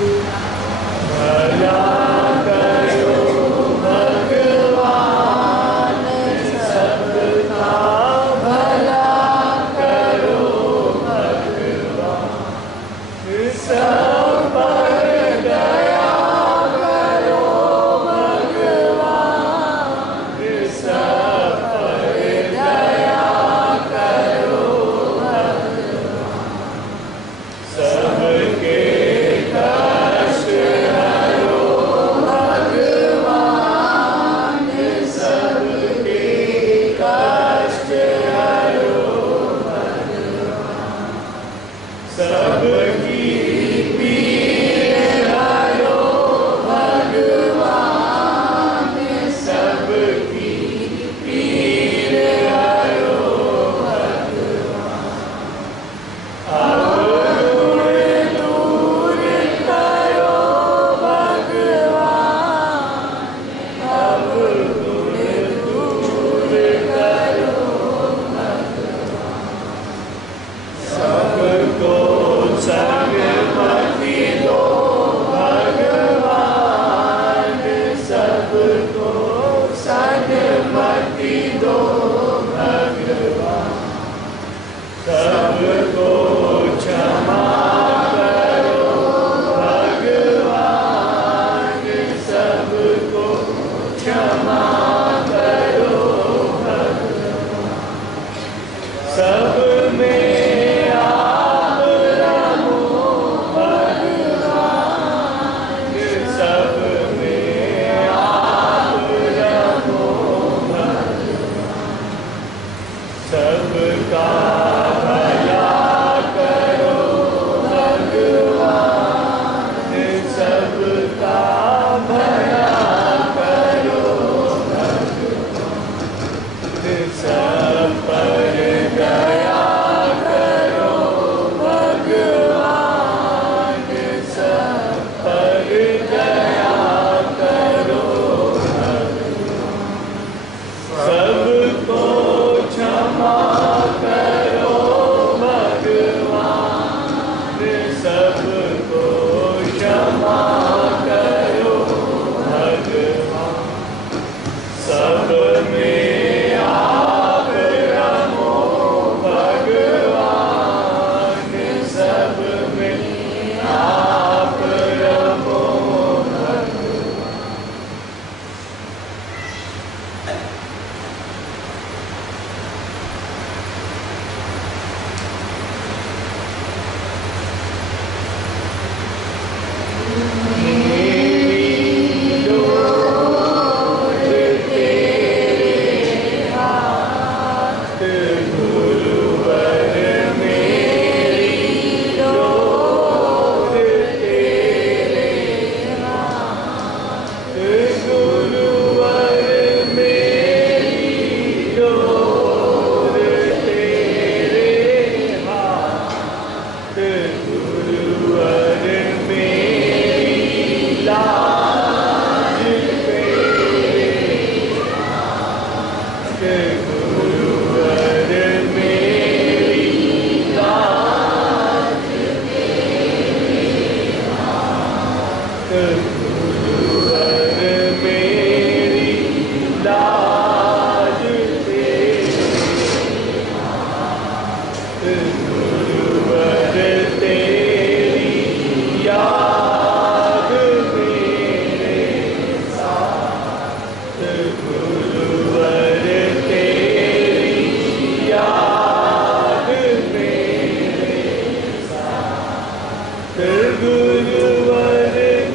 गुरुवर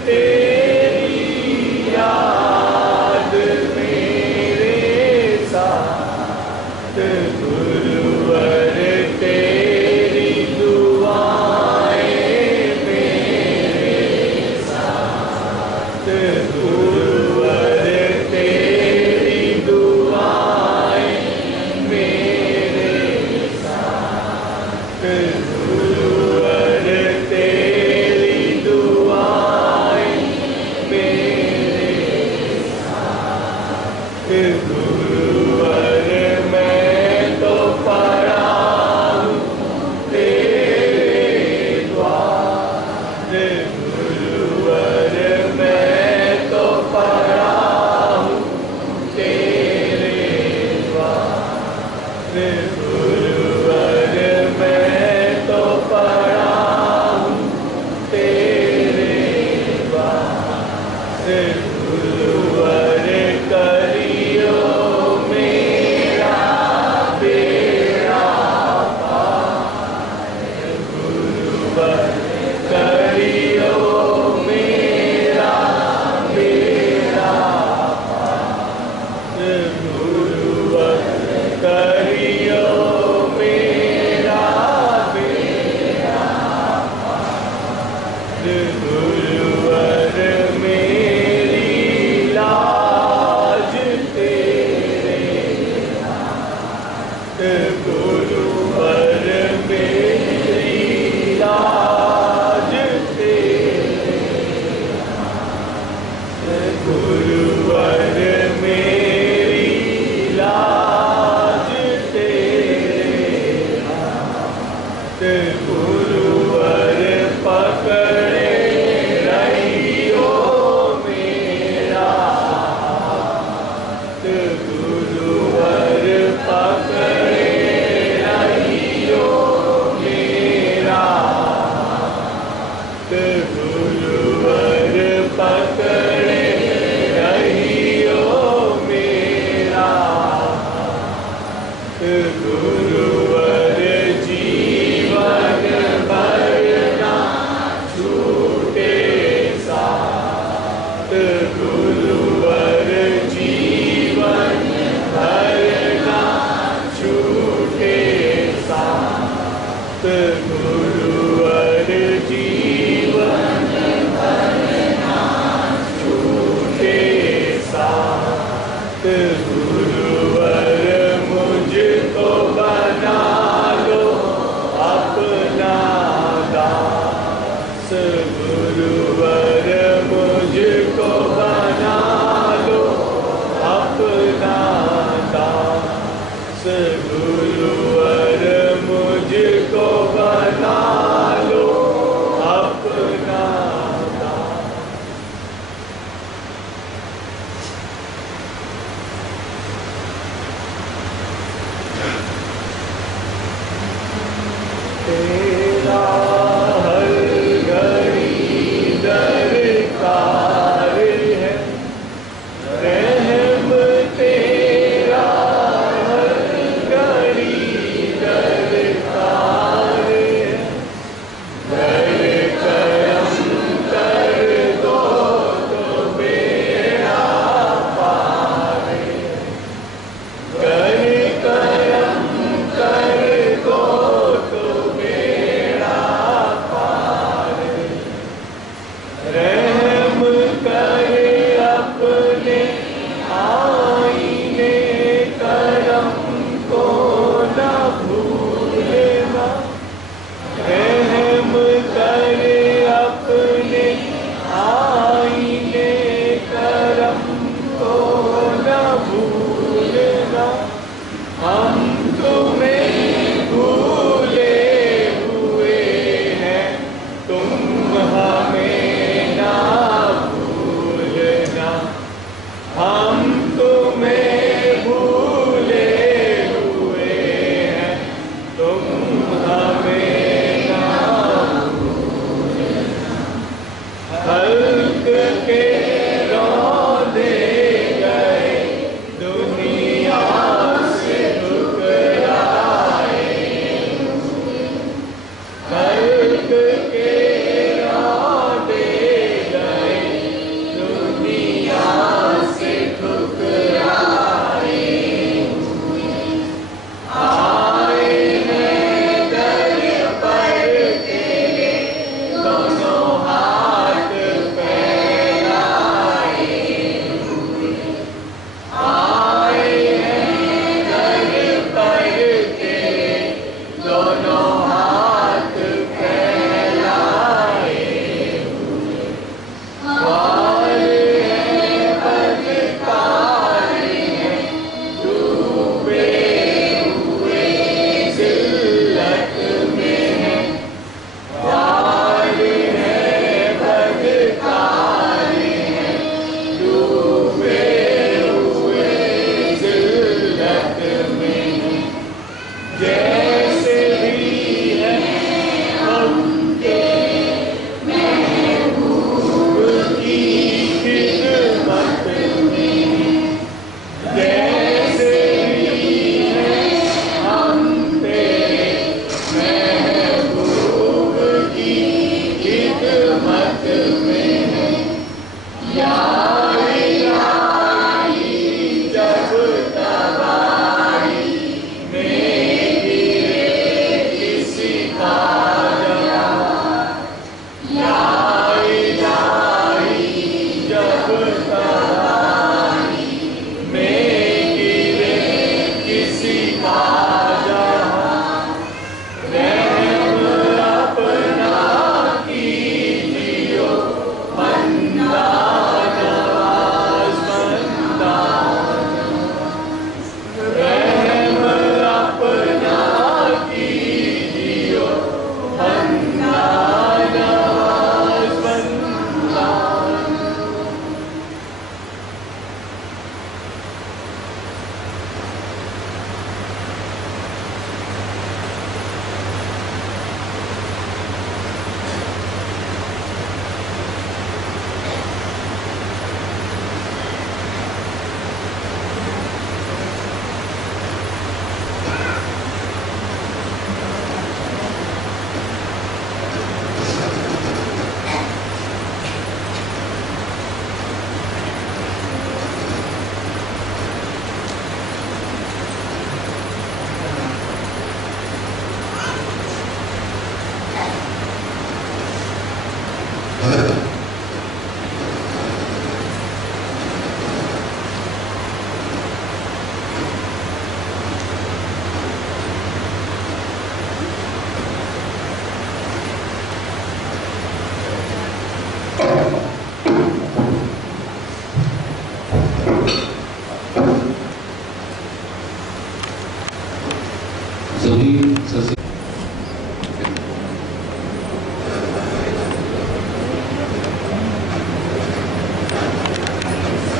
तेरे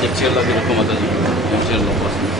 एक चेयर ला के रखो माता जी, एक चेयर लो पास में।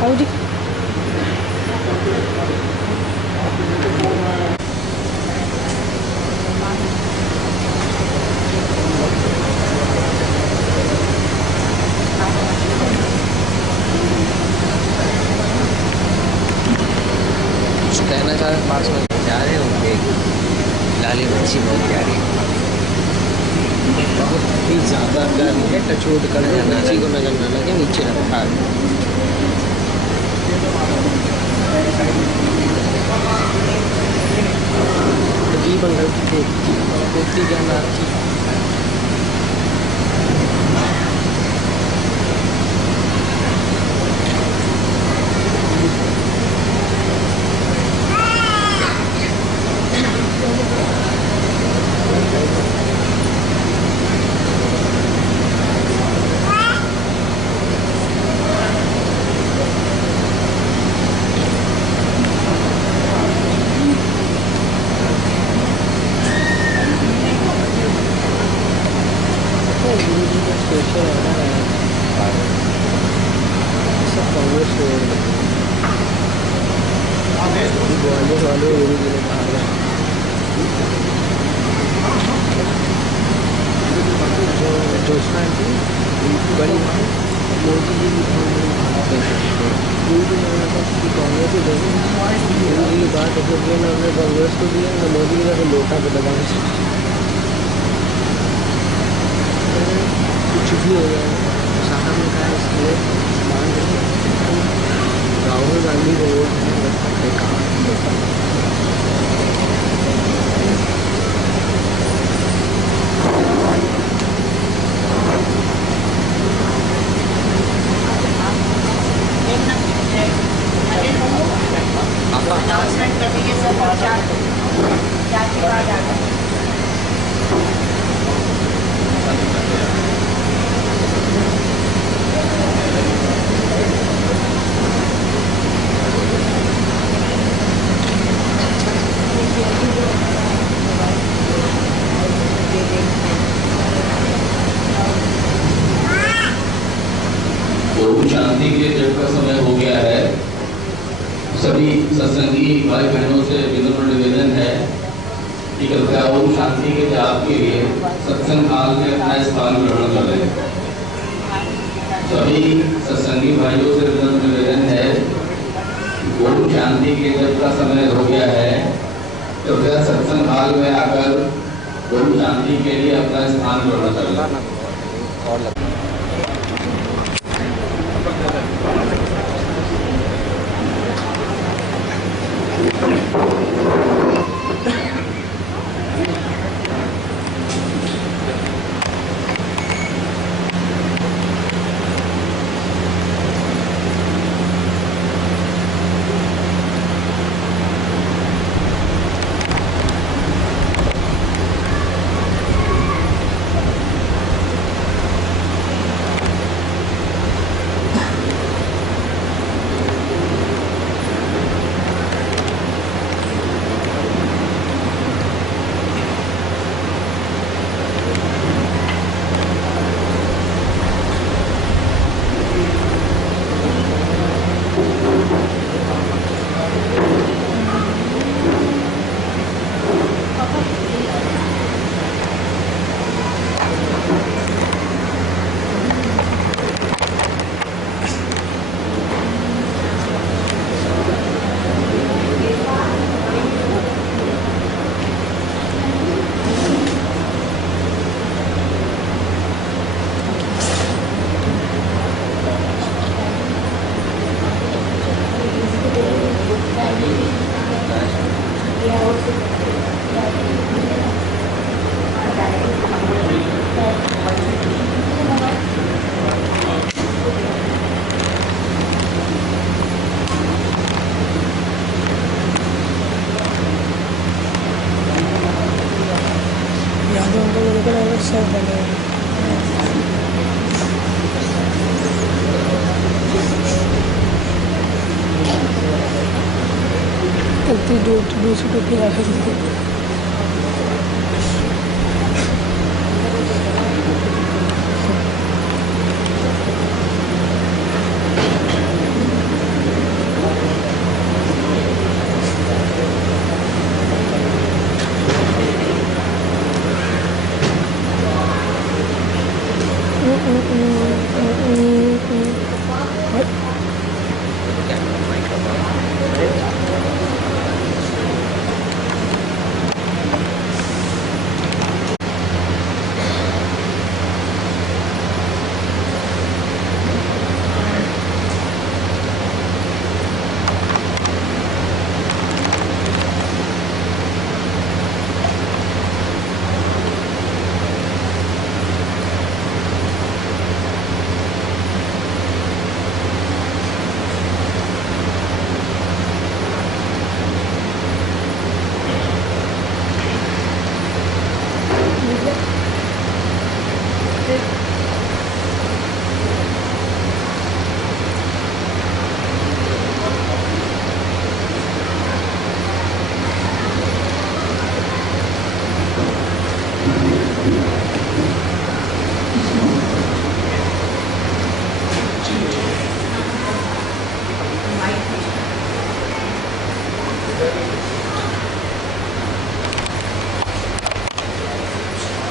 Howdy. कुछ कहना चाह रहे 500 जा रहे होंगे। लाली मच्छी बहुत प्यारी है, बहुत ही ज़्यादा प्यारी है। टचवुड कर किसी को नजर न लगे, नीचे रखा है। जी बंगल की कोटी जाना थी। ग्वालियर वाले जोशना बड़ी मोदी जी की कांग्रेस को मोदी की बात हमने कांग्रेस को दिया ना, मोदी का तो लोटा पे दबाने से कुछ भी हो जाए। साहब ने कहा इसलिए राहुल गांधी को वोट शांति के जब का समय हो गया है, सभी सत्संगी भाई बहनों से विनम्र निवेदन है कि कृपया ओम शांति के जाप के लिए सत्संग काल में अपना स्थान ग्रहण करें। सभी सत्संगी भाइयों से विनम्र निवेदन है, ओम शांति के जब का समय हो गया है, कृपया सत्संग काल में आकर ओम शांति के लिए अपना स्थान ग्रहण करें। यादों को लेकर सब बने दूसरी टोपी रखेंगे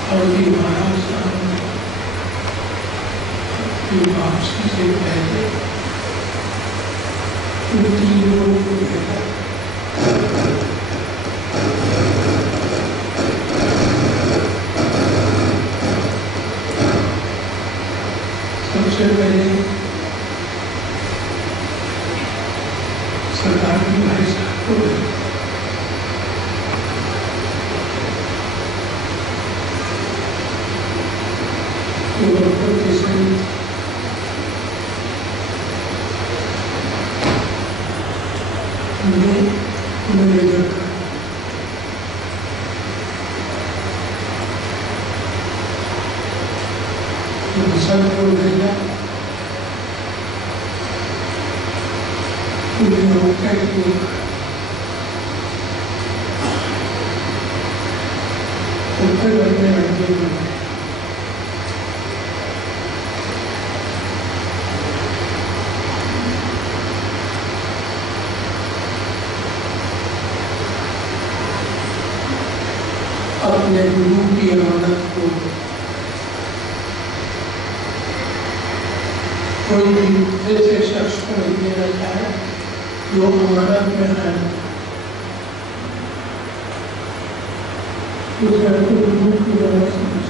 और ये महाराज की वापसी से पहले उन तीन लोगों को देखा। सबसे पहले सरदार की भाई साहब को देखा। अपने गुरु की अमानत को कोई भी ऐसे शख्स को नहीं देना चाहे जो अमानत में है, उसे गुरु की तरह समझ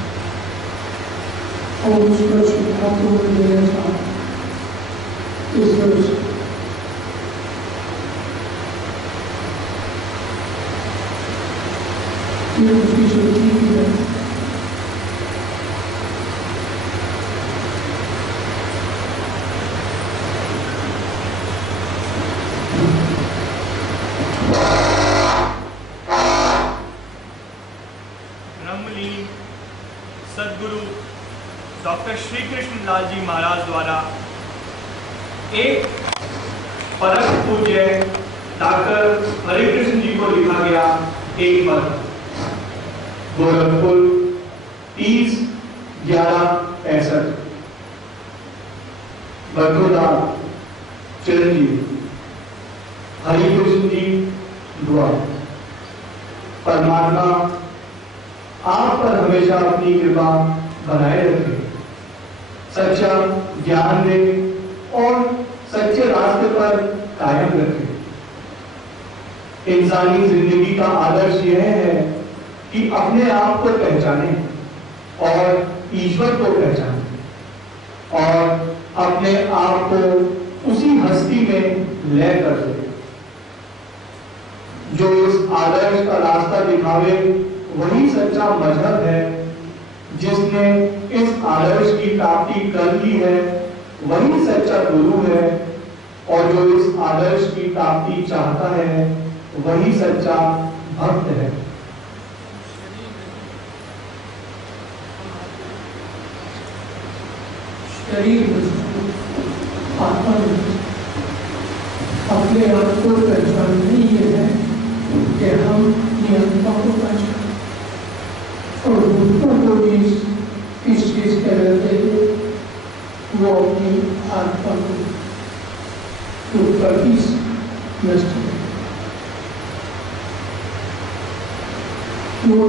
और उसको सुधार को देना चाहे। इस वजह से उसकी सोची की है। ब्रह्मलीन सदगुरु डॉक्टर श्री कृष्ण लाल जी महाराज द्वारा एक परम पूज्य डॉक्टर हरे कृष्ण जी को लिखा गया एक पत्र, गोरखपुर 30/11/65। बड़ौदा चिरंजीव हरिकृष्ण जी दुआ। परमात्मा आप पर हमेशा अपनी कृपा बनाए रखे, सच्चा ज्ञान दे और सच्चे रास्ते पर कायम रखे। इंसानी जिंदगी का आदर्श यह है कि अपने आप को पहचाने और ईश्वर को पहचाने और अपने आप को उसी हस्ती में लय कर दे। जो इस आदर्श का रास्ता दिखावे वही सच्चा मजहब है। जिसने इस आदर्श की प्राप्ति कर ली है वही सच्चा गुरु है, और जो इस आदर्श की प्राप्ति चाहता है वही सच्चा भक्त है। शरीर मजबूत, आत्मा मजबूत। अपने आप को पहचानना ये है कि हम नियंत्रणों को पहचान और दूसरों को भी इस चीज के रहते हुए वो अपनी आत्मा को तो कभी नष्ट है। वो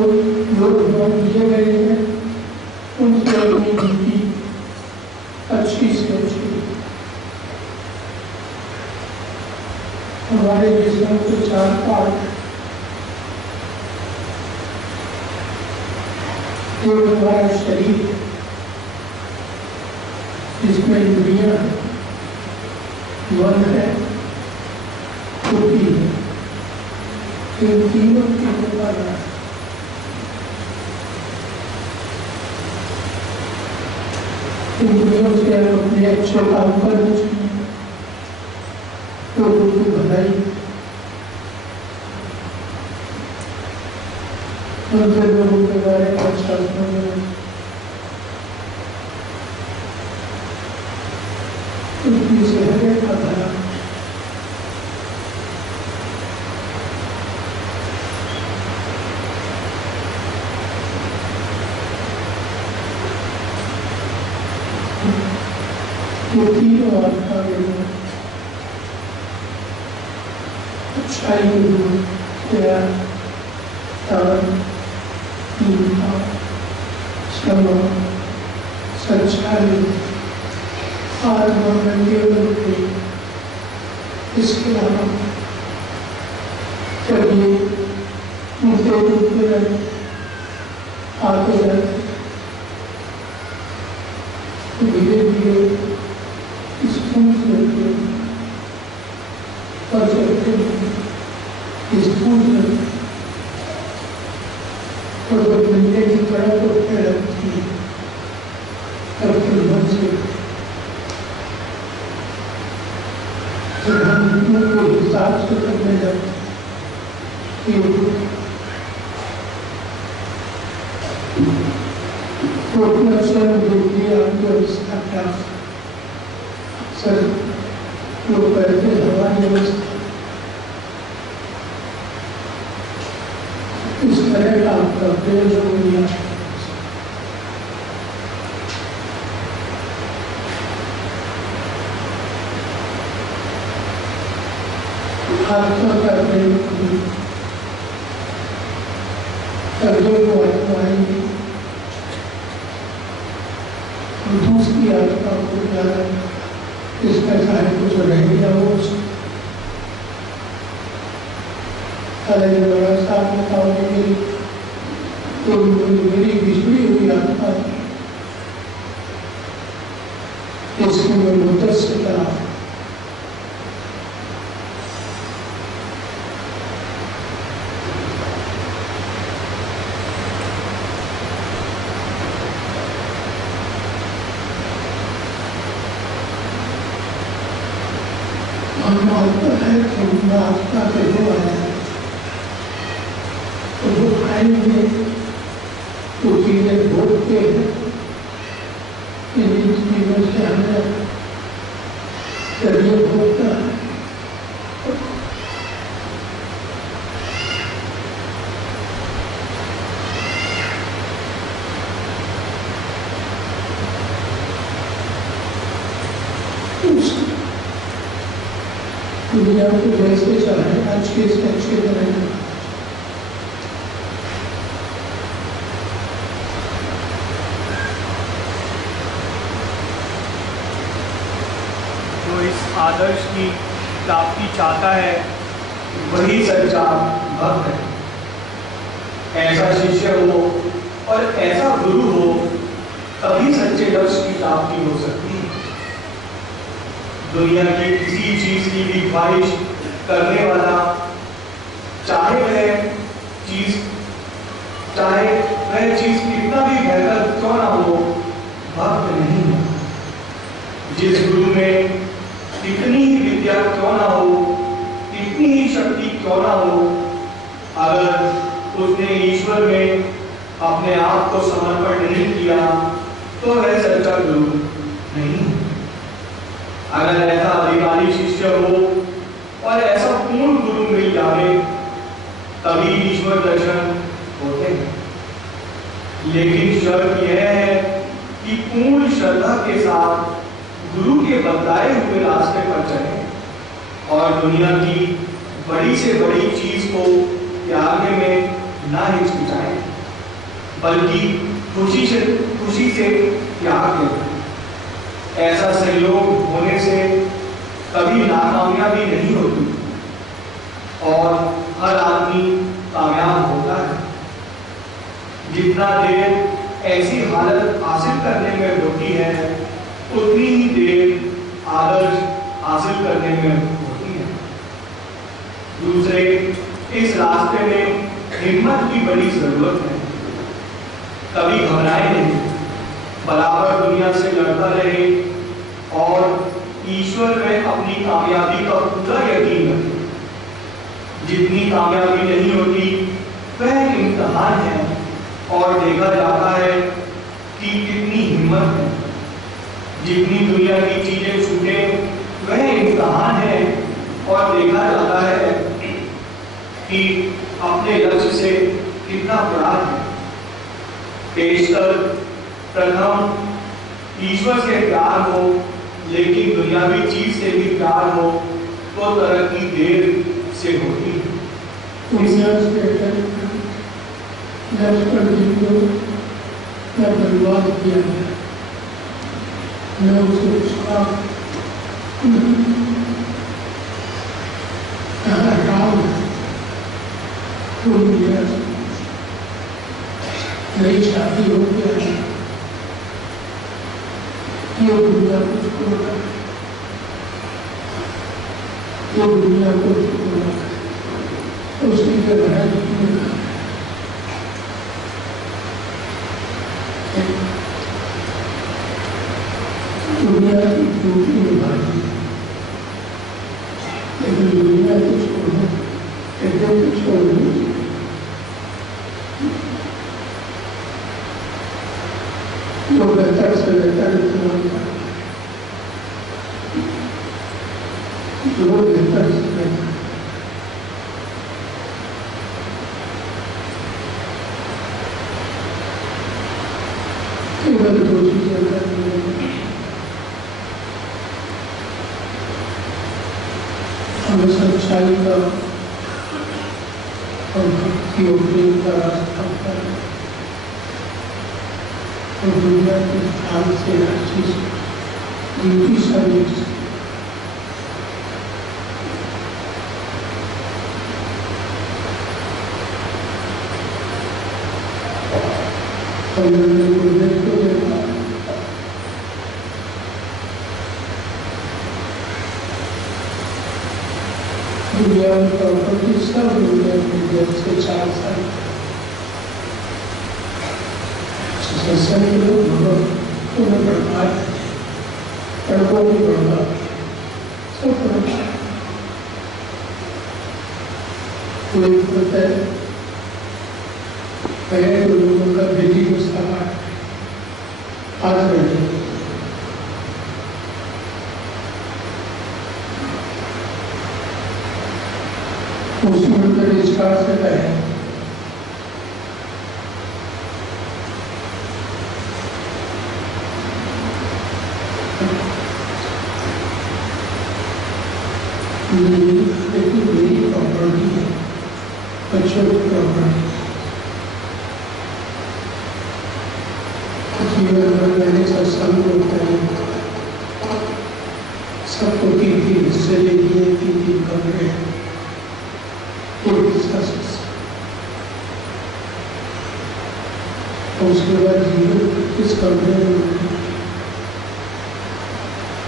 लोग दिए गए हैं उनसे अपनी ड्यूटी अच्छी से अच्छी। हमारे जिस्म के 4 पार्ट, एक हमारा शरीर जिसमें इंद्रियां है, मन है, बुद्धि है, इन तीनों की होना इंद्रियों से हम अपने अच्छे काम करने चाहिए, लोगों की भलाई, उनके लोगों के बारे में अच्छा समझना, उनकी सेहत का भला, ये तीनों आत्मा में अच्छाई के गुण, दया, दान, दीनता, क्षमा, सच्चाई, आत्मा में केवल इसके अलावा जब ये मुद्दे डूबते रहे आते रहते धीरे धीरे इस स्थूल से और चलते इस स्थूल से और जब मिलने की तरह को लगती है तब फिर मन से जब हम के हिसाब से करने लगते तो अपना स्वयं देखिए आपको इसका क्या सर लोग कहते हैं हमारी अवस्था इस तरह का आपका प्रेम हो गया। आत्मा का प्रेम करने को आत्माएंगे दूसरी आत्मा को ज्यादा इसका सारे कुछ रहेगी ना वो बड़ा साफ बताओगे तो मेरी बिछड़ी हुई आत्मा इसको मैं मुद्दत से करा है कि आत्मा से हो आया तो वो खाएंगे तो चीजें भोगते हैं इन चीजों से हमें शरीर भोगता है। दुनिया को जैसे चाहे अच्छे से अच्छे तरह जो इस आदर्श की प्राप्ति चाहता है वही सच्चा भक्त है। ऐसा शिष्य हो और ऐसा गुरु हो तभी सच्चे लक्ष्य की प्राप्ति हो सकती है। दुनिया की किसी चीज की भी ख्वाहिश करने वाला चाहे वह चीज कितना भी बेहतर क्यों ना हो, भक्त नहीं है। जिस गुरु में कितनी ही विद्या क्यों ना हो, कितनी ही शक्ति क्यों ना हो, अगर उसने ईश्वर में अपने आप को समर्पण नहीं किया तो वह सच्चा गुरु नहीं। अगर ऐसा अधिकारी शिष्य हो और ऐसा पूर्ण गुरु मिल जाए तभी ईश्वर दर्शन होते हैं। लेकिन शर्त यह है कि पूर्ण श्रद्धा के साथ गुरु के बताए हुए रास्ते पर चलें और दुनिया की बड़ी से बड़ी चीज को त्यागने में ना हिचकिचाएं, बल्कि खुशी से त्याग दें। ऐसा सहयोग होने से कभी नाकामयाबी नहीं होती और हर आदमी कामयाब होता है। जितना देर ऐसी हालत हासिल करने में होती है उतनी ही देर आदर्श हासिल करने में होती है। दूसरे, इस रास्ते में हिम्मत की बड़ी जरूरत है। कभी घबराए नहीं, बराबर दुनिया से लड़ता रहे और ईश्वर में अपनी कामयाबी का पूरा यकीन रखे। जितनी कामयाबी नहीं होती वह इम्तिहान है और देखा जाता है कि कितनी हिम्मत है। जितनी दुनिया की चीजें छूटे वह इम्तिहान है और देखा जाता है कि अपने लक्ष्य से कितना प्यार है। पेशतर प्रथम ईश्वर से प्यार हो, लेकिन दुनियावी चीज से भी प्यार हो तो तरक्की देर से होती है। बर्बाद किया गया, मैं उसे उसका नई शादी हो गया, ये दुनिया कुछ को ये दुनिया को उसकी महाराज ने दुनिया की ड्यूटी निभाई, लेकिन दुनिया को छोड़ो, एकदम को छोड़ो। जो बेहतर से बेहतर इस्तेमाल करता है, जो बेहतर से बेहतर केवल दो चीजें करनी है। हमें सच्चाई का और भक्ति और प्रेम का रास्ता पर और दुनिया के ध्यान से हर चीज ड्यूटी सर्विस दुनिया में प्रॉपर्टी सब दुनिया में जैसे 4 साल सत्संग लोग उन्हें बर्बाद सड़कों की बर्बाद सब बर्बाद कोई होता है पहले तो लोगों का बेटी को सवार आज बैठे उसी में रिश्ता से पहले मेरी प्रॉपर्टी है, बच्चों की प्रॉपर्टी। जीवन भर मैंने सत्संग होता है, सबको 3-3 हिस्से ले दिए, 3-3 कमरे, एक हिस्सा सत्संग। उसके बाद जीवन इस कमरे में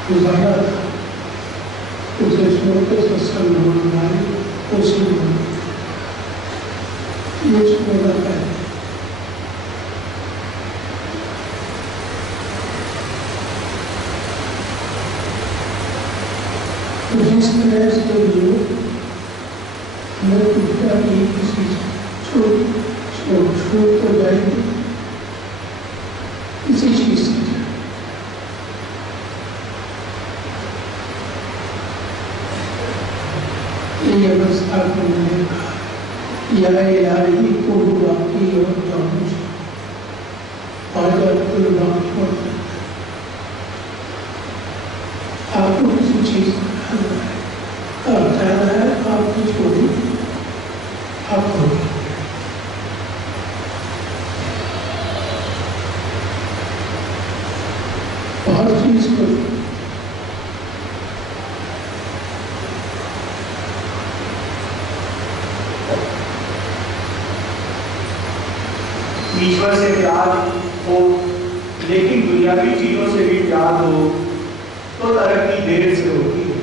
गुजारा था, उसे छोड़ के सत्संग होने वाले उसी में ये मेरा कहना है। जिस तरह से लोग विद्या की किसी छूट तो जाएगी किसी चीज से ये अवस्था को मैंने कहा या इलाही को बाकी और जाऊँ आपको किसी चीज का कहना है आपकी छोड़ी आप होगी हर चीज को ईश्वर से प्यार हो लेकिन दुनियावी चीजों से भी प्यार हो तो तरक्की देर से होती है।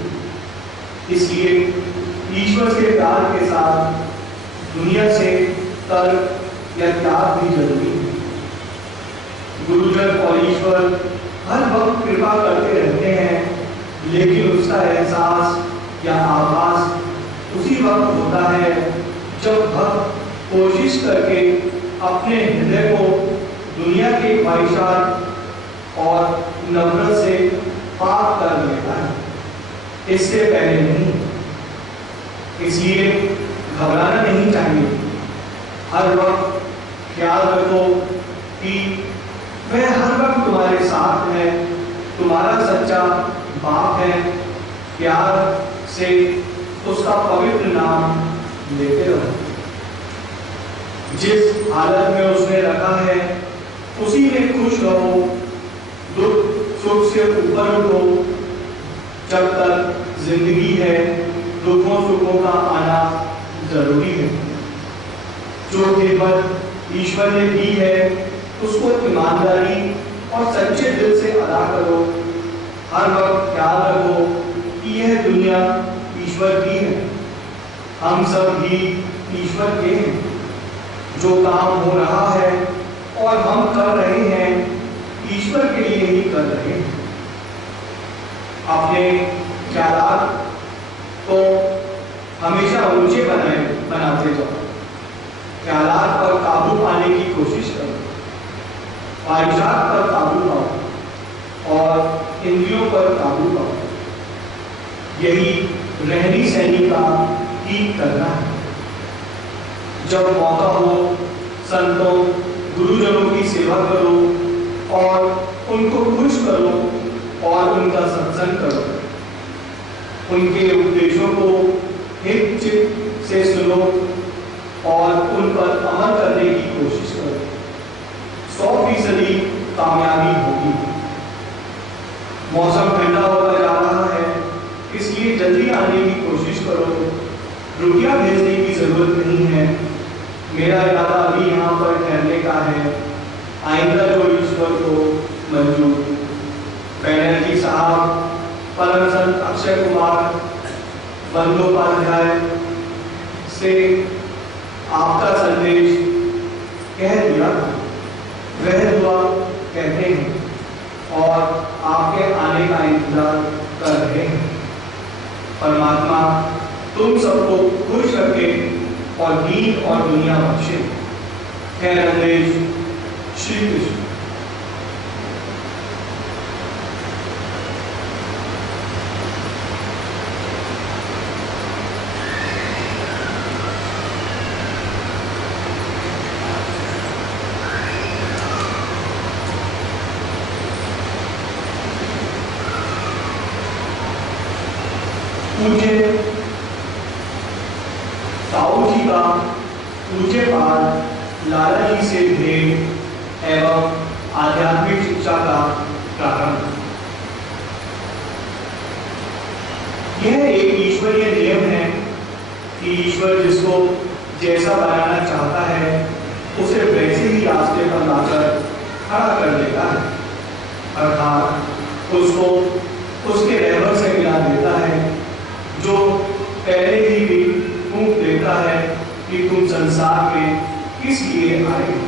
इसलिए ईश्वर से प्यार के साथ दुनिया से तर्क या त्याग भी जरूरी है। गुरुजन और ईश्वर हर वक्त कृपा करते रहते हैं, लेकिन उसका एहसास या आभास उसी वक्त होता है जब भक्त कोशिश करके अपने हृदय को दुनिया के ख्वाहिशात और नफरत से पाक कर लेता है, इससे पहले नहीं। इसलिए घबराना नहीं चाहिए। हर वक्त ख्याल रखो कि वह हर वक्त तुम्हारे साथ है, तुम्हारा सच्चा बाप है। प्यार से उसका पवित्र नाम लेते रहो। जिस हालत में उसने रखा है उसी में खुश रहो। दुख सुख से ऊपर उठो। जब तक जिंदगी है दुखों सुखों का आना जरूरी है। जो खिदमत ईश्वर ने दी है उसको ईमानदारी और सच्चे दिल से अदा करो। हर वक्त ख्याल रखो कि यह दुनिया ईश्वर की है, हम सब भी ईश्वर के हैं। जो काम हो रहा है और हम कर रहे हैं ईश्वर के लिए ही कर रहे हैं। अपने ख्यालात को हमेशा ऊंचे बनाते जाओ। ख्यालात पर काबू पाने की कोशिश करो। ख्वाहिशात पर काबू पाओ और इंद्रियों पर काबू पाओ। यही रहनी सहनी का ठीक करना है। जब मौका हो संतों गुरुजनों की सेवा करो और उनको खुश करो और उनका सत्संग करो। उनके उपदेशों को हित चित्त से सुनो और उन पर अमल करने की कोशिश करो। 100% कामयाबी होगी। मौसम ठंडा होता जा रहा है, इसलिए जल्दी आने की कोशिश करो। रुपया भेजने की जरूरत नहीं है। मेरा इरादा अभी यहाँ पर ठहरने का है। आइंदा जो ईश्वर को मंजूर। बैनर्जी साहब, परम संत अक्षय कुमार बंदोपाध्याय से आपका संदेश कह दिया था। वह दुआ कहते हैं और आपके आने का इंतजार कर रहे हैं। परमात्मा तुम सबको खुश रखे और दीन और दुनिया बख्शे। है संदेश श्री कृष्ण। मुझे साहू जी का पूज्य पाठ लाला जी से भेंट एवं आध्यात्मिक शिक्षा का प्रारंभ। यह एक ईश्वरीय नियम है कि ईश्वर जिसको जैसा बनाना चाहता है उसे वैसे ही रास्ते पर लाकर खड़ा कर देता है, अर्थात उसको उसके रहबर से मिला देता है। जो पहले ही भी फूंक देता है कि तुम संसार में किस लिए आए हो।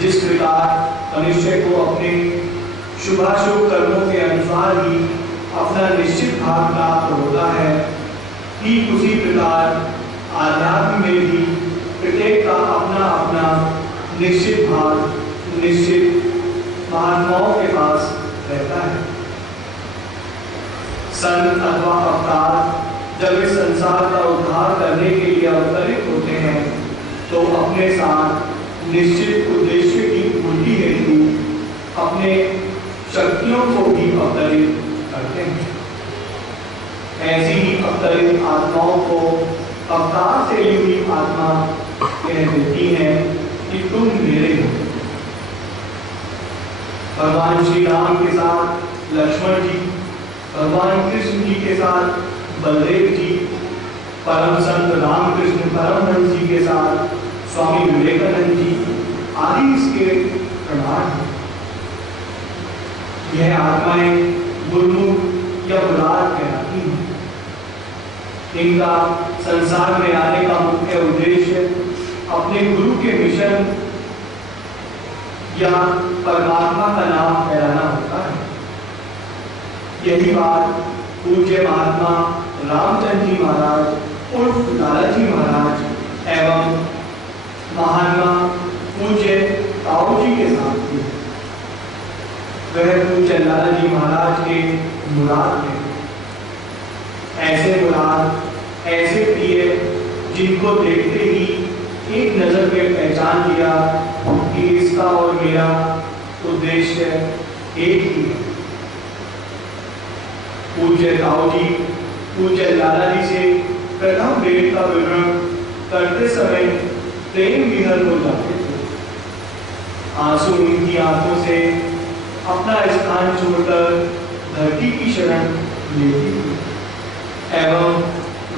जिस प्रकार मनुष्य को अपने शुभाशुभ कर्मों के अनुसार ही अपना निश्चित भाग प्राप्त होता है, ठीक उसी प्रकार आध्यात्म में भी प्रत्येक का अपना अपना निश्चित भाग निश्चित महात्माओं के पास रहता है। संत अथवा अवतार जब इस संसार का उद्धार करने के लिए अवतरित होते हैं तो अपने साथ निश्चित उद्देश्य की पूर्ति हेतु अपने शक्तियों को भी अवतरित करते हैं। ऐसी ही अवतरित आत्माओं को अवतार से ली हुई आत्मा कह देती है कि तुम मेरे हो। भगवान श्री राम के साथ लक्ष्मण जी, भगवान कृष्ण जी के साथ बलदेव जी, परम संत रामकृष्ण परमहंस जी के साथ स्वामी विवेकानंद जी आदि इसके प्रमाण हैं। यह आत्माएं गुरुमुख या मुराद कहलाती हैं। इनका संसार में आने का मुख्य उद्देश्य अपने गुरु के मिशन या परमात्मा का नाम फैलाना होता है। यही बात पूज्य महात्मा रामचंद्र जी महाराज उर्फ लाला जी महाराज एवं महात्मा पूज्य ताऊ जी के साथ थी। वह पूज्य लाला जी महाराज के मुराद थे। ऐसे मुराद, ऐसे प्रिय जिनको देखते ही एक नजर में पहचान लिया कि इसका और मेरा उद्देश्य एक ही है। पूज्य ताऊ जी पूज्य लाला जी से प्रथम भेंट का विवरण करते समय प्रेम विहल हो जाते थे। आंसू उनकी आंखों से अपना स्थान छोड़कर धरती की शरण लेती थी एवं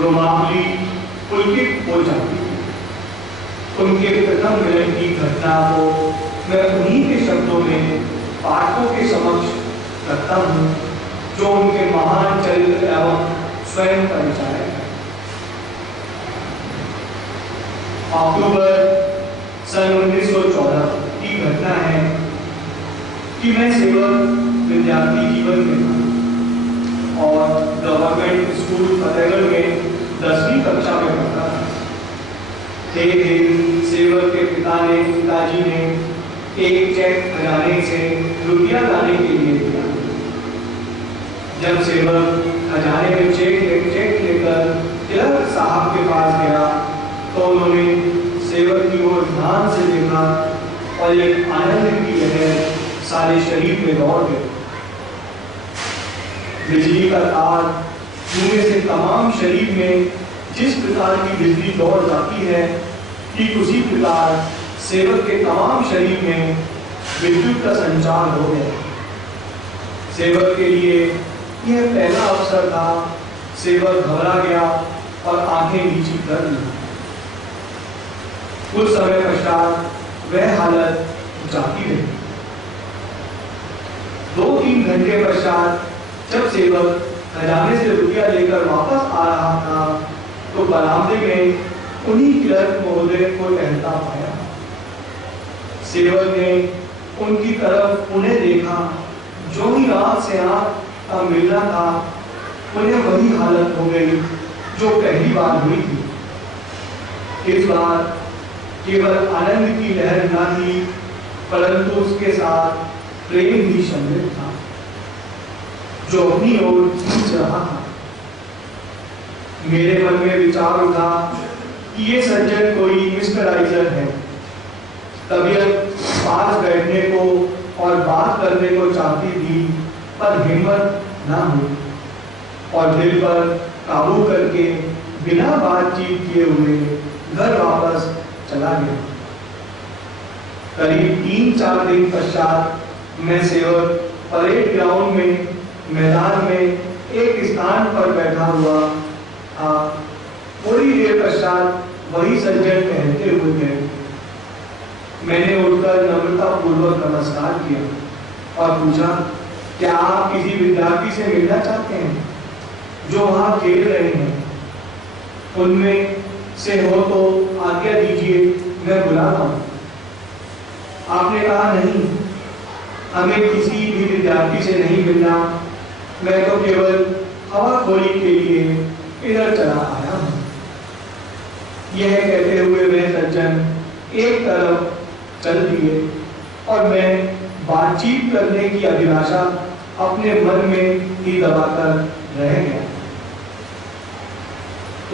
रोमावली पुलकित हो जाती थी। उनके प्रथम मिलन की घटना को मैं उन्हीं के शब्दों में पाठकों के समक्ष रखता हूँ जो उनके महान चरित्र एवं स्वयं परिचायक है। अक्टूबर सन 1914 की घटना है कि मैं सेवक विद्यार्थी जीवन में था और गवर्नमेंट स्कूल फतेहगढ़ में 10वीं कक्षा में पढ़ता था। एक दिन सेवक के पिताजी ने एक चेक खजाने से रुपया लाने के लिए दिया। जब सेवक खजाने में चेक लेकर तिलक साहब के पास गया तो उन्होंने सेवक की ओर ध्यान से देखा और एक आनंद की लहर सारे शरीर में दौड़ गई। बिजली का तार छूने से तमाम शरीर में जिस प्रकार की बिजली दौड़ जाती है, ठीक उसी प्रकार सेवक के तमाम शरीर में विद्युत का संचार हो गया। सेवक के लिए यह पहला अवसर था। सेवक घबरा गया और आंखें नीची कर ली। कुछ समय पश्चात वह हालत जाती रही। 2-3 घंटे पश्चात जब सेवक खजाने से रुपया लेकर वापस आ रहा था तो बरामदे में उन्हीं क्लर्क महोदय को टहलता पाया। सेवक ने उनकी तरफ उन्हें देखा। जो ही आंख से आंख का मिलना था, उन्हें वही हालत हो गई जो पहली बार हुई थी। इस बार केवल आनंद की लहर न थी, परंतु उसके साथ प्रेम भी सम्मिलित था जो अपनी ओर खींच रहा था। मेरे मन में विचार उठा कि ये सज्जन कोई मिस्टराइजर है। तबीयत पास बैठने को और बात करने को चाहती थी, पर हिम्मत न हुई और दिल पर काबू करके बिना बातचीत किए हुए घर वापस चला गया। करीब 3-4 दिन पश्चात मैं सेवक परेड ग्राउंड में मैदान में एक स्थान पर बैठा हुआ था। थोड़ी देर पश्चात वही सज्जन टहलते हुए गए। मैंने उठकर नम्रता पूर्वक नमस्कार किया और पूछा, क्या आप किसी विद्यार्थी से मिलना चाहते हैं जो वहां खेल रहे हैं? उनमें से हो तो आज्ञा दीजिए, मैं बुलाता हूँ। आपने कहा नहीं, हमें किसी भी विद्यार्थी से नहीं मिलना, मैं तो केवल हवाखोरी के लिए इधर चला आया हूँ। यह कहते हुए वे सज्जन एक तरफ चल दिए और मैं बातचीत करने की अभिलाषा अपने मन में ही दबाकर रह गया।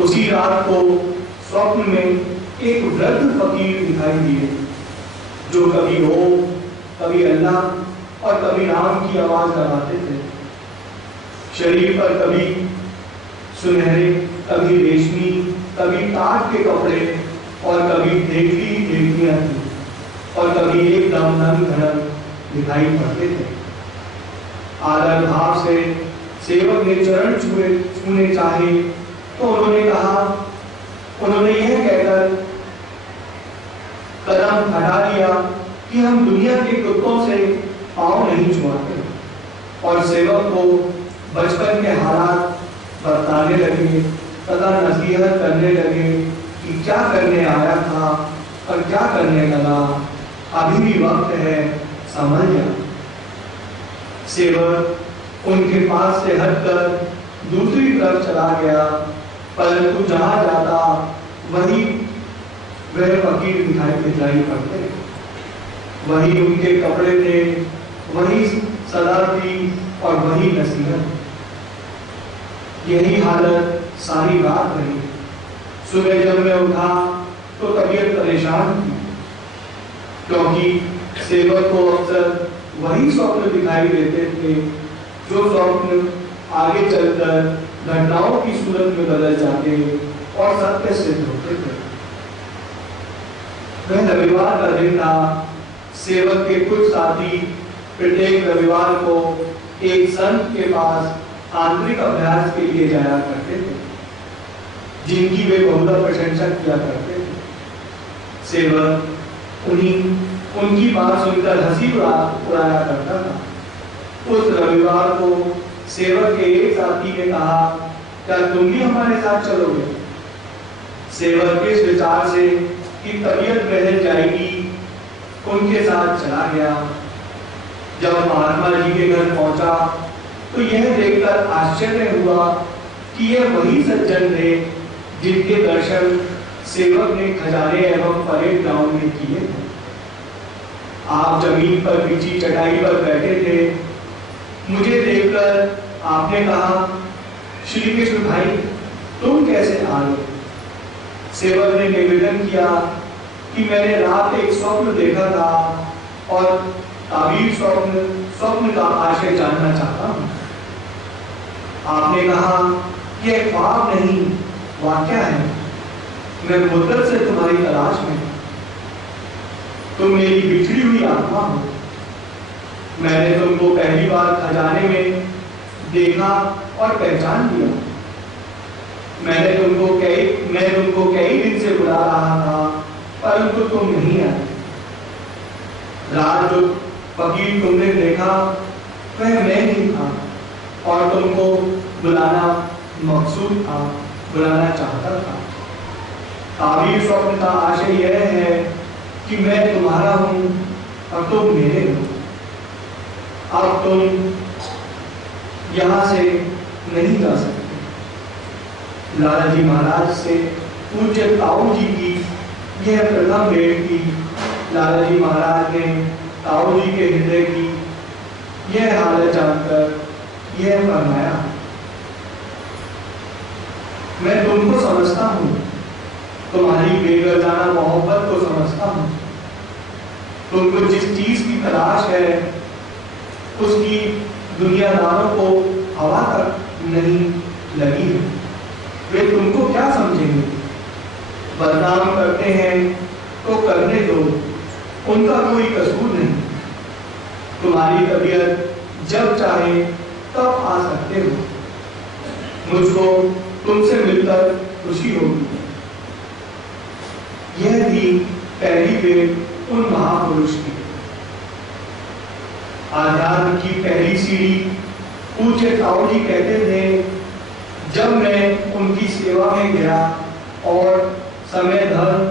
उसी रात को स्वप्न में एक वृद्ध फकीर दिखाई दिए, जो कभी ओम, कभी अल्लाह और कभी राम की आवाज लगाते थे। शरीर पर कभी सुनहरे, कभी रेशमी, कभी टाट के कपड़े और कभी देखलियां थी और कभी एकदम नंग धड़क दिखाई पड़ते थे। आदर भाव से सेवक ने चरण छूने चाहे तो उन्होंने यह कहकर कदम हटा दिया कि हम दुनिया के कुत्तों से पांव नहीं छुआते, और सेवक को बचपन के हालात बताने लगे तथा नसीहत करने लगे कि क्या करने आया था और क्या करने लगा, अभी भी वक्त है, समझ जा। सेवक उनके पास से हटकर दूसरी तरफ चला गया, परंतु जहां जाता वही वह फकीर दिखाई पड़ते। वही उनके कपड़े थे, वही सदा थी और वही नसीहत। यही हालत सारी रात रही। सुबह जब मैं उठा तो तबीयत परेशान थी, क्योंकि सेवक को अक्सर वही स्वप्न दिखाई देते थे, जो स्वप्न आगे चलकर घटनाओं की सूरत में बदल जाते और सत्य सिद्ध होते थे। वह रविवार का दिन था। सेवक के कुछ साथी प्रत्येक रविवार को एक संत के पास आंतरिक अभ्यास के लिए जाया करते थे, जिनकी वे बहुधा प्रशंसा किया करते थे। सेवक उनकी बात सुनकर हंसी उड़ाया करता था। उस रविवार को सेवक के एक साथी ने कहा, क्या तुम भी हमारे साथ चलोगे? सेवक के इस विचार से कि तबीयत बदल जाएगी, उनके साथ चला गया। जब महात्मा जी के घर पहुंचा तो यह देखकर आश्चर्य हुआ कि यह वही सज्जन थे जिनके दर्शन सेवक ने खजाने एवं परेड ग्राउंड में किए थे। आप जमीन पर बिछी चटाई पर बैठे थे। मुझे देखकर आपने कहा, श्री कृष्ण भाई, तुम कैसे आ गए? सेवक ने निवेदन किया कि मैंने रात एक स्वप्न देखा था और ताबीर स्वप्न का आशय जानना चाहता हूं। आपने कहा, यह ख्वाब नहीं, वाकया है। मैं मुद्दत से तुम्हारी तलाश में। तुम मेरी बिछड़ी हुई आत्मा हो। मैंने तुमको पहली बार खजाने में देखा और पहचान लिया। मैं तुमको कई दिन से बुला रहा था, परंतु तुम नहीं आए। रात जो फकीर तुमने देखा वह मैं ही था और तुमको बुलाना मकसूद था, बुलाना चाहता था। ताबीर स्वप्न का आशय यह है कि मैं तुम्हारा हूं और तुम मेरे हो। अब तुम यहां से नहीं जा सकते। लाला जी महाराज से पूज्य ताऊ जी की यह प्रथम भेंट थी। लाला जी महाराज ने ताऊ जी के हृदय की यह हालत जानकर यह फरमाया, मैं तुमको समझता हूं, तुम्हारी बेगरजाना मोहब्बत को समझता हूं। तुमको जिस चीज की तलाश है उसकी दुनियादारों को हवा तक नहीं लगी है। वे तुमको क्या समझेंगे? बदनाम करते हैं तो करने दो, उनका कोई कसूर नहीं। तुम्हारी तबीयत जब चाहे तब आ सकते हो। मुझको तुमसे मिलकर खुशी होगी। यह थी पहली भेंट उन महापुरुष की। आध्यात्म की पहली सीढ़ी पूज्य ताऊ जी कहते थे, जब मैं उनकी सेवा में गया और समय धर्म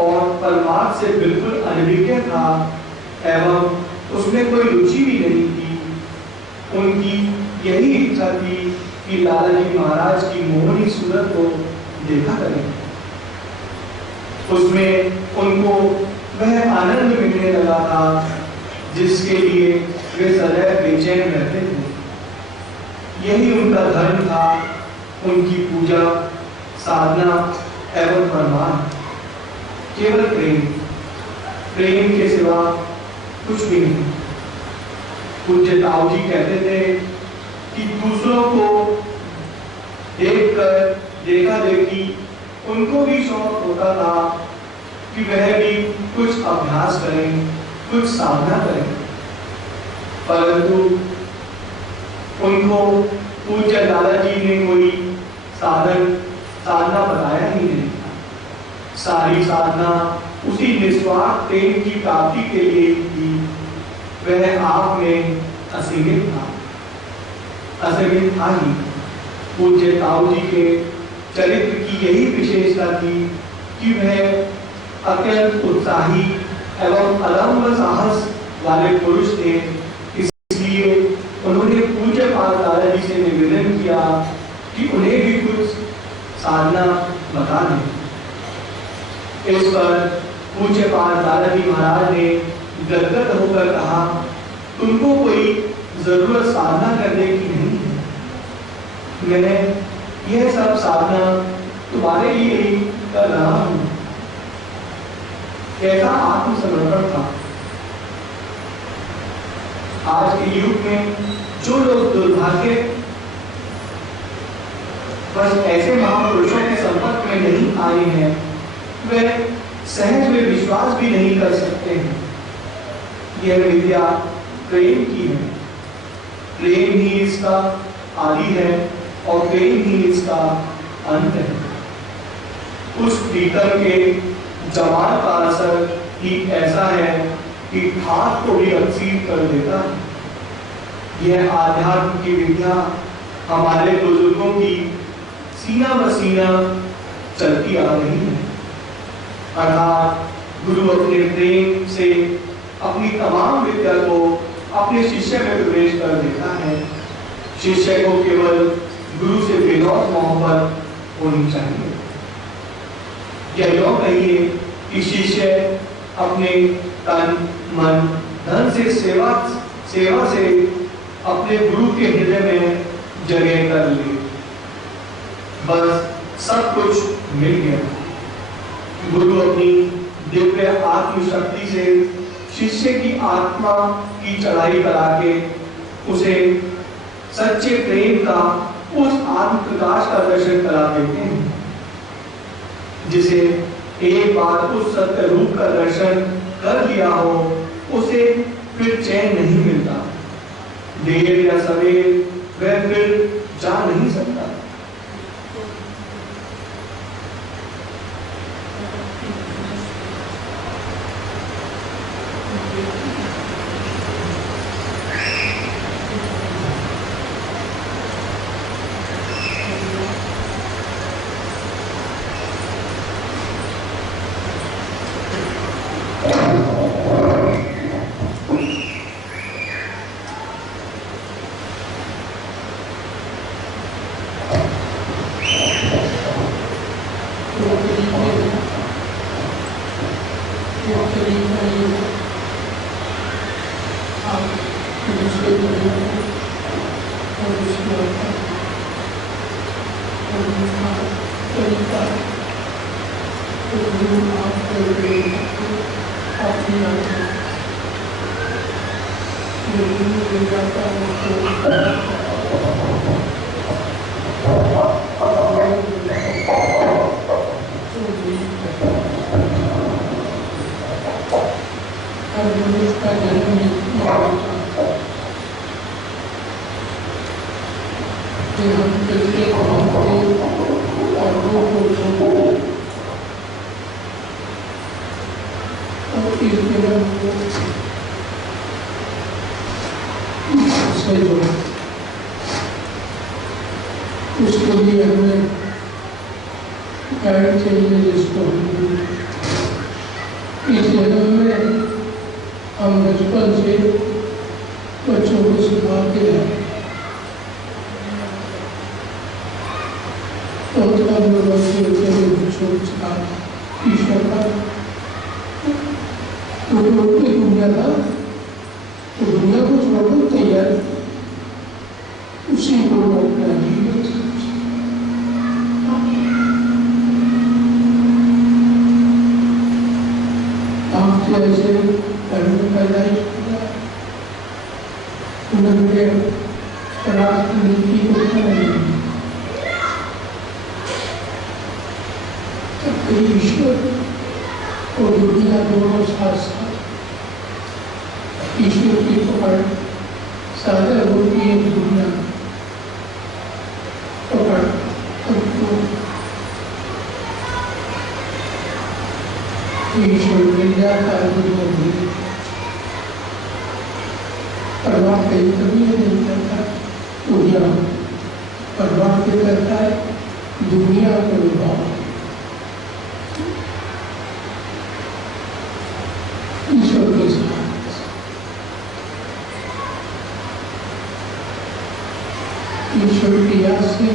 और परमार्थ से बिल्कुल अनभिज्ञ था एवं उसमें कोई रुचि भी नहीं थी। उनकी यही इच्छा थी कि लाला जी महाराज की मोहनी सूरत को देखा करें। उसमें उनको वह आनंद मिलने लगा था जिसके लिए वे सदैव बेचैन रहते थे। यही उनका धर्म था, उनकी पूजा, साधना एवं परमार्थ, केवल प्रेम, प्रेम के सिवा कुछ भी नहीं। पूज्य ताऊ जी कहते थे कि दूसरों को देखकर देखा देखी उनको भी शौक होता था कि वह भी कुछ अभ्यास करें, कुछ साधना करें, परंतु उनको पूज्य लाला जी ने कोई साधना बताया ही नहीं था। सारी साधना उसी निस्वार्थ प्रेम की प्राप्ति के लिए थी। वह आप में असीमित था ही। पूज्य ताऊ जी के चरित्र की यही विशेषता थी कि वह अत्यंत उत्साही एवं अदम्य साहस वाले पुरुष थे। इसलिए उन्होंने पूज्य पाद दादा जी से निवेदन किया कि उन्हें भी कुछ साधना बता दें। इस पर पूज्य पाद दादा जी महाराज ने गदगद होकर कहा, तुमको कोई जरूरत साधना करने की नहीं है। मैंने यह सब साधना तुम्हारे लिए ही कर रहा हूं। कैसा आत्मसमर्पण था। आज के युग में जो लोग दुर्भाग्य बस ऐसे महापुरुषों के संपर्क में नहीं आए हैं, वे सहज में विश्वास भी नहीं कर सकते हैं। यह विद्या प्रेम की है। प्रेम ही इसका आदि है और प्रेम ही इसका अंत है। उस प्रीतम के जमाल का असर ही ऐसा है कि हाथ को भी अक्सीर कर देता है। यह आध्यात्म की विद्या हमारे बुजुर्गों की सीना ब सीना चलती आ रही है। अर्थात गुरु अपने प्रेम से अपनी तमाम विद्या को अपने शिष्य में प्रवेश कर देता है। शिष्य को केवल गुरु से बेलौट मोहब्बत होनी चाहिए। या यूं कहिए कि शिष्य अपने तन मन धन से सेवा से अपने गुरु के हृदय में जगह कर ले। बस सब कुछ मिल गया। गुरु अपनी दिव्य आत्मशक्ति से शिष्य की आत्मा की चढ़ाई करा के उसे सच्चे प्रेम का उस आत्म प्रकाश का दर्शन करा देते हैं, जिसे एक बार उस सत्य रूप का दर्शन कर लिया हो उसे फिर चैन नहीं मिलता। देर या सवेर वह फिर जा नहीं सकता। उसके लिए हमने फ्लैट चाहिए जिसको इस जगह में हम बचपन से बच्चों को सिखाते हैं। तो तब बच्चे बच्चों को सिखाते ईश्वर का तो दुनिया का तो दुनिया को छोड़ो तैयार उसी को अपना जीवन ऐसे पैदाइश किया उन्होंने राजनीति को ईश्वर और दुनिया दोनों साथ साथ ईश्वर की पकड़ सादा होती है दुनिया पकड़ सबको ईश्वर मिल जाता है दुनिया भी परवाह कहीं कभी नहीं करता दुनिया परवाह के करता है दुनिया को विभाग ईश्वर के साथ ईश्वर की याद से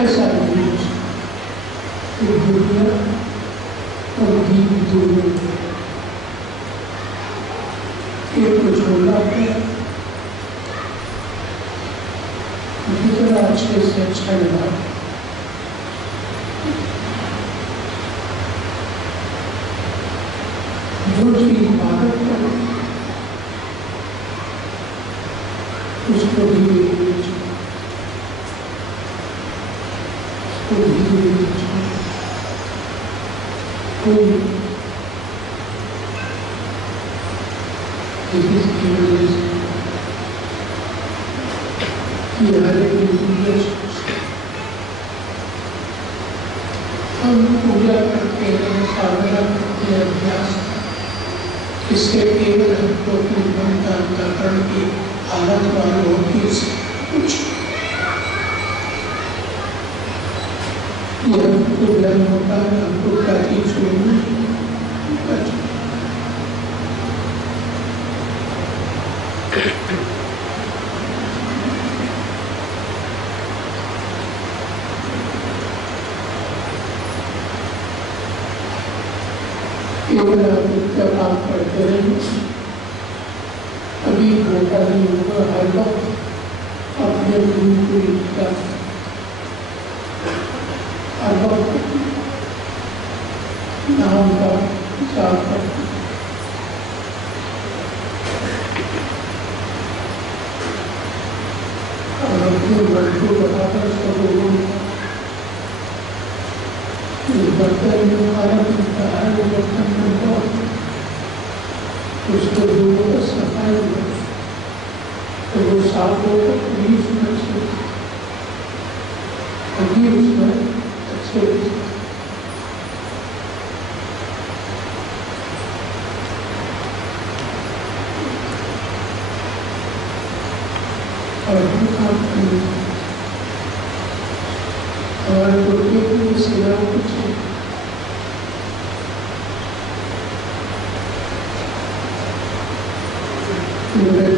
ऐसा नहीं दुनिया और दीप दोनों एक को छोड़ना है जितना अच्छे से अच्छा लगा जो चीज इबादत करो उसको धीरे धीरे कोई किसी वजह से ये हर एक हम पूजा करते हैं साधना करते हैं अभ्यास इससे केवल हमको अपने मन का अंतःकरण की हालत मालूम होती है कुछ ये हमको ज्ञान होता है हमको क्या चीज सुननी केवल आप क्या काम करते रहें अभी घंटा नहीं होगा हर वक्त अपने गुरु को लिखता हर वक्त नाम का विचार करता और अपने मन को बताकर सबको बर्तन में खाना मिलता है वो बर्तन में बहुत उसको धोकर सफाई हो तो वो साफ होगा भी उसमें अच्छे अभी उसमें अच्छे और हम काम करेंगे हमारे गुरुओं की सेवा कुछ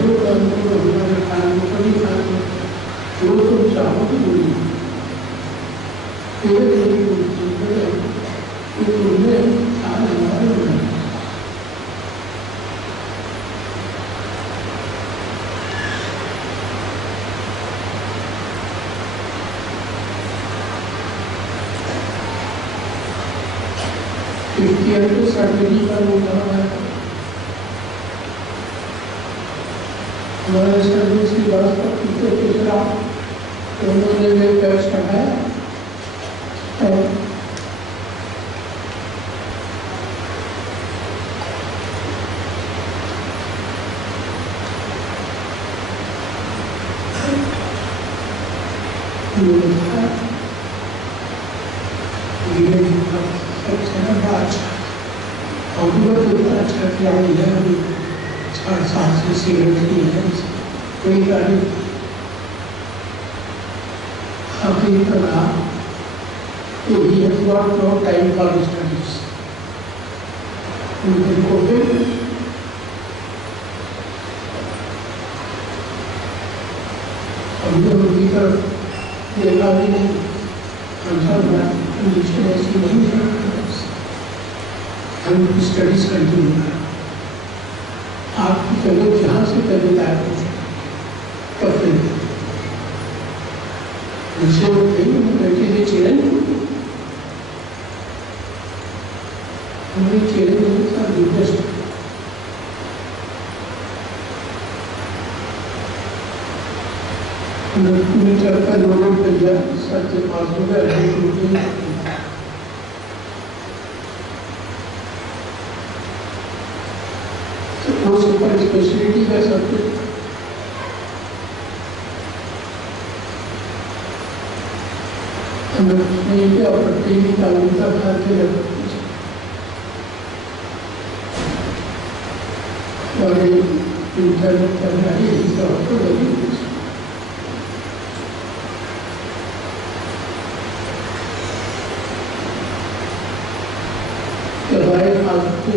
जो काम करो हमारे काम को कभी काम जो तुम चाहो तो बोलिए केवल यही बोलते कि तुमने आज हमारे बनाया तो सर्जरी का वो काम है हमारे सर्विस की बात पर पीछे पिछड़ा उन्होंने वे पैस कढ़ाया और अच्छा किया है अभी 4 साल से सिगरेट की है कोई गाड़ी अभी तक So he has got no time for studies. उनके कोविड हमने उनकी तरफ देखा भी नहीं, कंडीशन ऐसी नहीं है, हम स्टडीज कंटिन्यू करें। आपकी तबीयत जहाँ से तबीयत आए तब फिर मुझसे वो कहीं बैठे थे चैलेंज, हमने चैलेंज नहीं था, रिक्वेस्ट मीटर का लोगों को दिया, सच पास हो गया। वो सुपर स्पेशलिटी का सब कुछ हमें क्या पट्टी की तालीमता खाते लगे और इंटरनेट करना ही तो लगी। हमारे आपको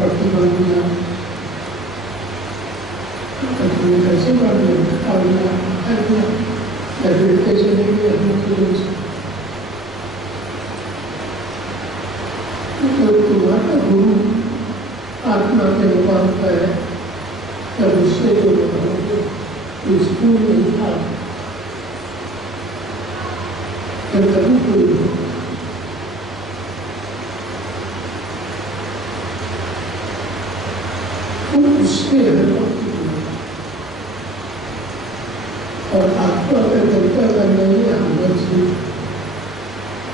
पट्टी बन दिया, कैसे बन दिया, कैसे तुम्हारा गुरु आत्मा के रूपान का है, तब उससे जो स्कूल नहीं था, कभी कोई उससे और आपको अगर जनता करना है हम से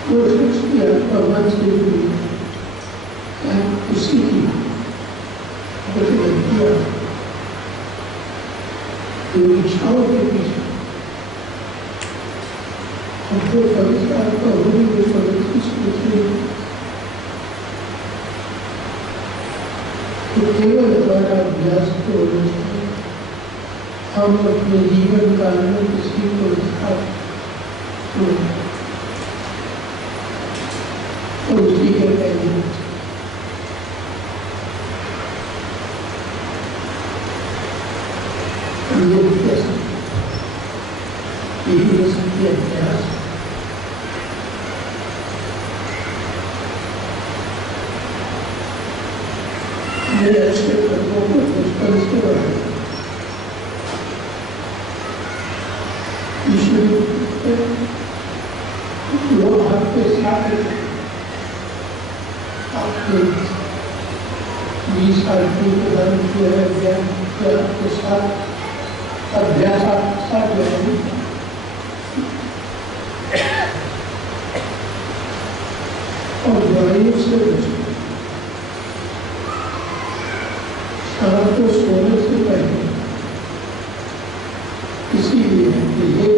कोशिश की आपका मन से उसी की गतिविधियाँ इच्छाओं के पीछे हमको परिष्कार का होने में तो केवल हमारा अभ्यास को हम अपने जीवन काल में किसी को तो उसी के पहले यही हो सकती है अभ्यास। मेरे अच्छे कर्मों को बचपन से बढ़ाया, ईश्वर वो आपके साथ आपके 20 साल की प्रदान किया है ज्ञान आपके साथ अभ्यास आपके साथ जाएगी। और बुराइयों से बचो, आपको सोने से पहले इसीलिए ये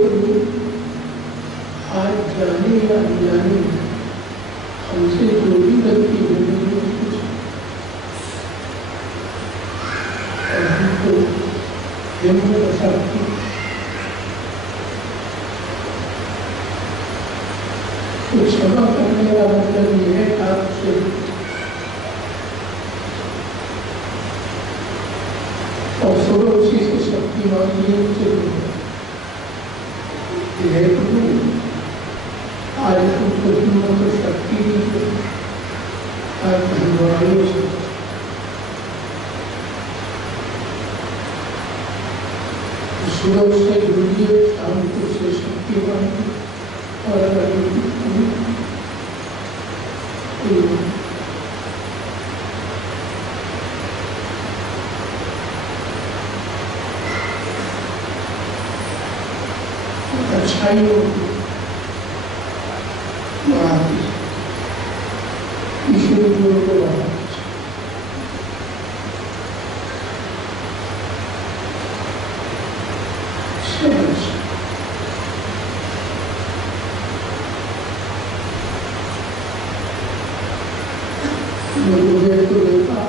आज जाने या अनजाने हमसे जो भी गलती होगी हमको हिम्मत शक्ति तो क्षमा करने का मतलब ये है कि आपसे और सुबह उसी से शक्ति मांगिए आज तुमको हिम्मत और शक्ति आज बुराइयों से सुबह से जुड़िए, शाम को से शक्ति मांगिए और अच्छाइयों ईश्वर गुरु को मुझे तो देखा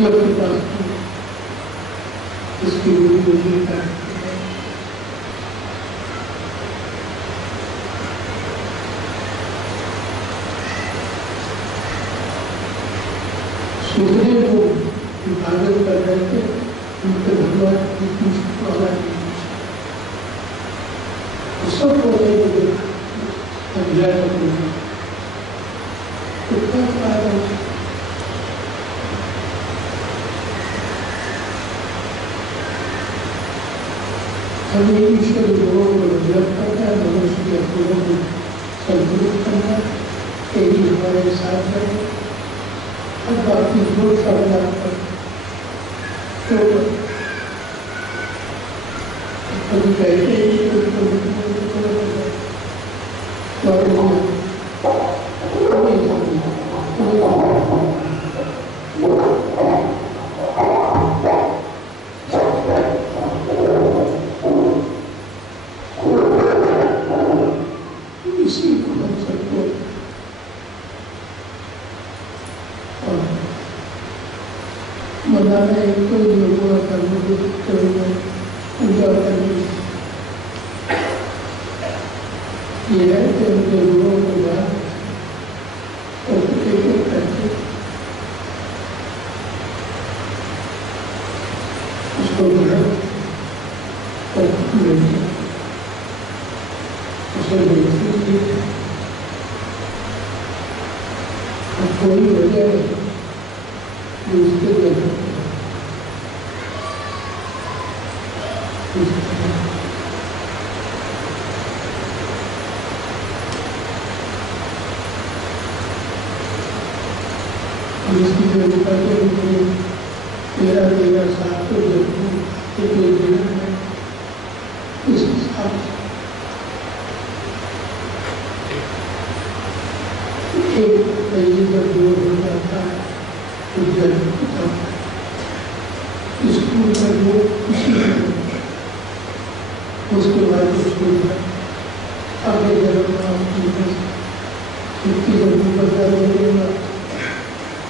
जो अपने पास इसकी रोजी का दूसरे लोग विभाजन कर रहे थे, उनके भगवान की सब हमें ईश्वर लोगों को डेवलप करना है, मनुष्य के अपनों को संतुलित करना, यही हमारे साथ है। अब बाकी जो सवाल पर तो कभी कहते ही इसी को हम सबको मनाना है, कोई लोगों का पूजा करनी ये है कि उनके लोगों को बात और करके उसको ग्रहण और उसे बेचती कोई वजह नहीं उसके इसकी जो निकलते हुए 13 साल को इस हिसाब से एक महीने जब दूर हो जाता है स्कूल का लोग उसके बाद स्कूल का आगे जब छुट्टी जब बदला लगेगा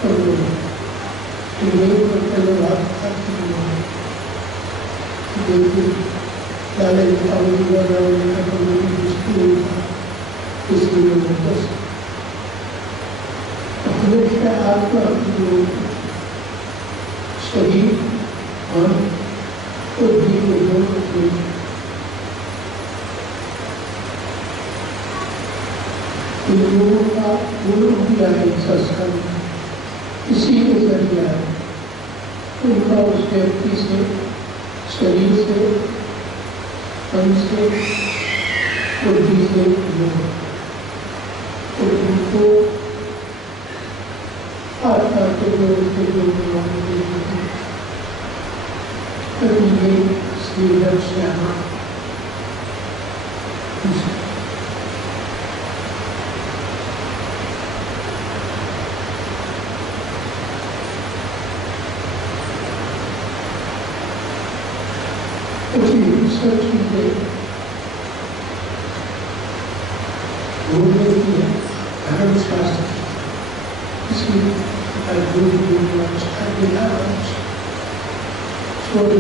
तब नहीं पहले बात स्कूल इसलिए अपने आपका जो शरीर और बुद्धि को दोनों लोगों का गुरु दिया है संस्कार इसी के जरिए है उनका उस व्यक्ति से शरीर से मन से बुद्धि से उनको आत्मा के सब चीजें भूलने की है धर्म शास्त्र इसलिए छोड़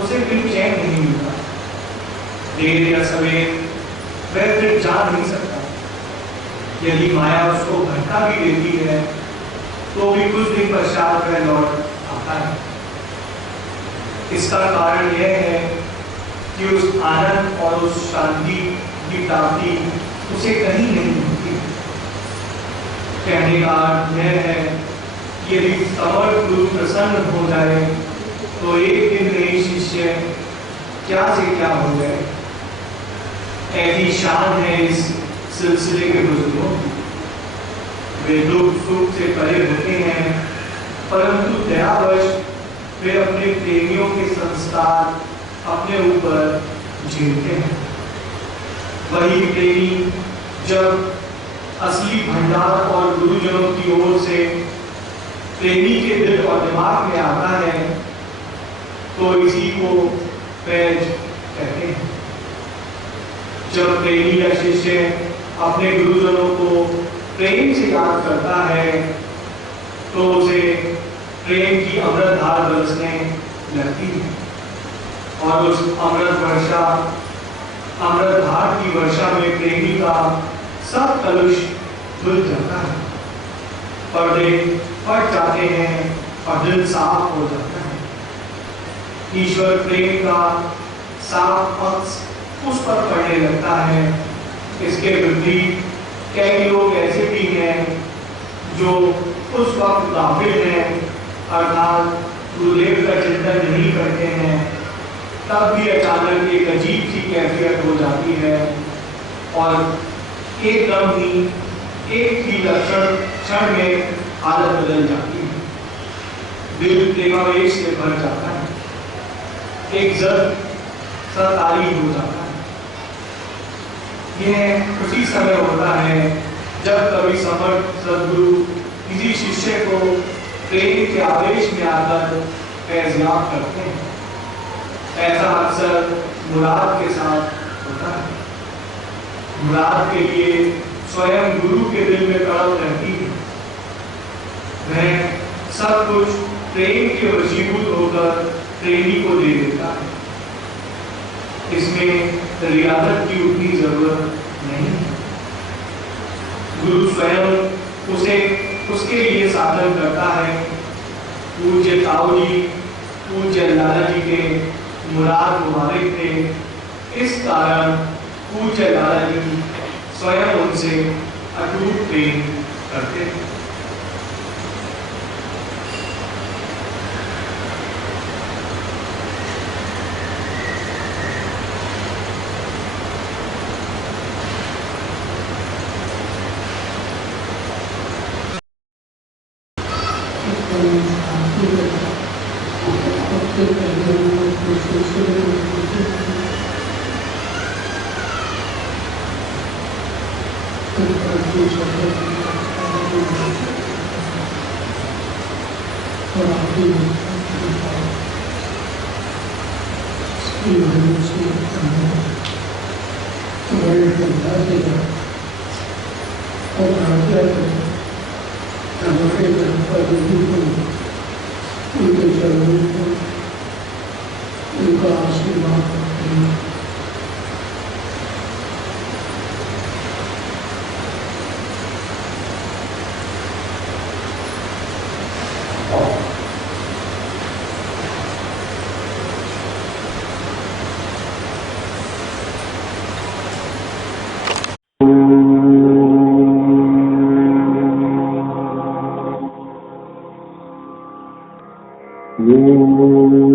उसे भी चैन नहीं मिलता, देर या सवेर वह फिर जा नहीं सकता। यदि माया उसको भटका भी देती है तो भी कुछ दिन पश्चात वह लौट आता है। इसका कारण यह है कि उस आनंद और उस शांति की प्राप्ति उसे कहीं नहीं मिलती। कहने का अर्थ यह है कि यदि समर्थ गुरु प्रसन्न हो जाए तो एक दिन नहीं शिष्य क्या से क्या हो जाए। ऐसी शान है इस सिलसिले के बुजुर्गों। वे दुख सुख से परे होते हैं, परंतु दयावश वे अपने प्रेमियों के संस्कार अपने ऊपर झेलते हैं। वही प्रेमी जब असली भंडार और गुरुजनों की ओर से प्रेमी के दिल और दिमाग में आता है तो इसी को पैज कहते हैं। जब प्रेमी या शिष्य अपने गुरुजनों को प्रेम से याद करता है तो उसे प्रेम की अमृत धार बरसने लगती है और उस अमृत धार की वर्षा में प्रेमी का सब कलुष धुल जाता है, पर्दे फट जाते हैं और दिल साफ हो जाता है। ईश्वर प्रेम का साफ पक्ष उस पर पड़ने लगता है। इसके विपरीत कई लोग ऐसे भी हैं जो उस वक्त गाफिल हैं, अर्थात गुरुदेव का चिंतन नहीं करते हैं, तब भी अचानक एक अजीब सी कैफियत हो जाती है और एकदम ही एक ही लक्षण क्षण में हालत बदल जाती है। दिल प्रेमावेश से भर जाता है, एक जद सरकारी हो जाता है। यह उसी समय होता है जब कभी समर्थ सदगुरु किसी शिष्य को प्रेम के आवेश में आकर फैज़याब करते हैं। ऐसा अक्सर मुराद के साथ होता है। मुराद के लिए स्वयं गुरु के दिल में तड़प रहती है। वह सब कुछ प्रेम के वशीभूत होकर प्रेमी को दे देता है। इसमें रियादत की उतनी जरूरत नहीं है। गुरु स्वयं उसे उसके लिए साधन करता है। पूज्य ताऊ जी, पूज्य लाला जी के मुराद मुबारक थे। इस कारण पूज्य लाला जी स्वयं उनसे अटूट प्रेम करते हैं। Om